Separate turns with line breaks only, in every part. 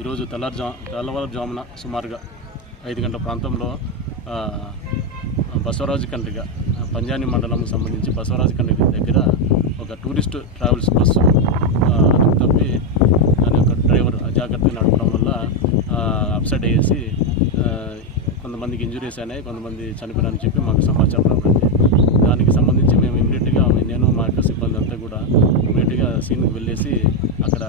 ఈరోజు తెల్లారుజా తెల్లవారుజామున సుమారుగా ఐదు గంటల ప్రాంతంలో బసవరాజు కండ్రిగ పంజాని మండలం సంబంధించి బసవరాజు కండ్రిగ దగ్గర ఒక టూరిస్ట్ ట్రావెల్స్ బస్సు తప్పి దాని యొక్క డ్రైవర్ అజాగ్రత్తగా నడపడం వల్ల అప్సెట్ అయ్యేసి కొంతమందికి ఇంజురీస్ అయినాయి కొంతమంది చనిపోయారని చెప్పి మాకు సమాచారం రావడం దానికి సంబంధించి మేము సీన్కి వెళ్ళేసి అక్కడ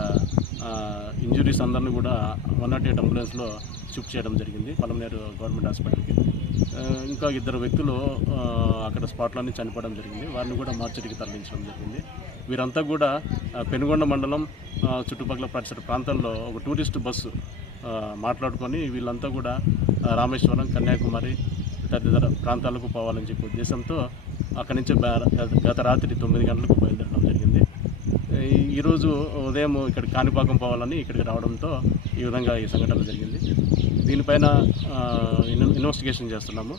ఇంజురీస్ అందరినీ కూడా వన్ నాట్ ఎయిట్ అంబులెన్స్లో షిఫ్ట్ చేయడం జరిగింది పలమనేరు గవర్నమెంట్ హాస్పిటల్కి. ఇంకా ఇద్దరు వ్యక్తులు అక్కడ స్పాట్లోనే చనిపోవడం జరిగింది వారిని కూడా మార్చడికి తరలించడం జరిగింది. వీరంతా కూడా పెనుగొండ మండలం చుట్టుపక్కల పరిసర ప్రాంతాల్లో ఒక టూరిస్ట్ బస్సు మాట్లాడుకొని వీళ్ళంతా కూడా రామేశ్వరం కన్యాకుమారి తదితర ప్రాంతాలకు పోవాలని చెప్పి ఉద్దేశంతో అక్కడి నుంచి గత రాత్రి తొమ్మిది గంటలకు బయలుదేరడం జరిగింది. ఈరోజు ఉదయం ఇక్కడ కాణిపాకం పోవాలని ఇక్కడికి రావడంతో ఈ విధంగా ఈ సంఘటన జరిగింది. దీనిపైన ఇన్వెస్టిగేషన్ చేస్తున్నాము.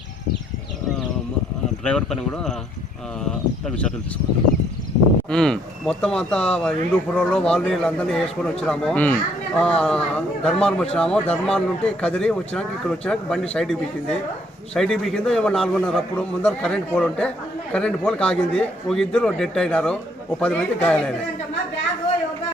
డ్రైవర్ పైన కూడా తగు చర్యలు తీసుకుంటాము
మొత్తం అంతా హిందూపురంలో వాళ్ళు వీళ్ళందరినీ వేసుకొని వచ్చినాము. ఆ, ధర్మారం వచ్చినాము. ధర్మారం నుండి కదిరి వచ్చినాక ఇక్కడ వచ్చినాక బండి సైడ్కి పీకింది. సైడ్కి పీకిందో ఏమో నాలుగున్నర అప్పుడు ముందర కరెంట్ పోల్ ఉంటే కరెంట్ పోల్ కాగింది. ఒక ఇద్దరు డెట్ అయినారు. ఓ పది మంది గాయాలైనాయి.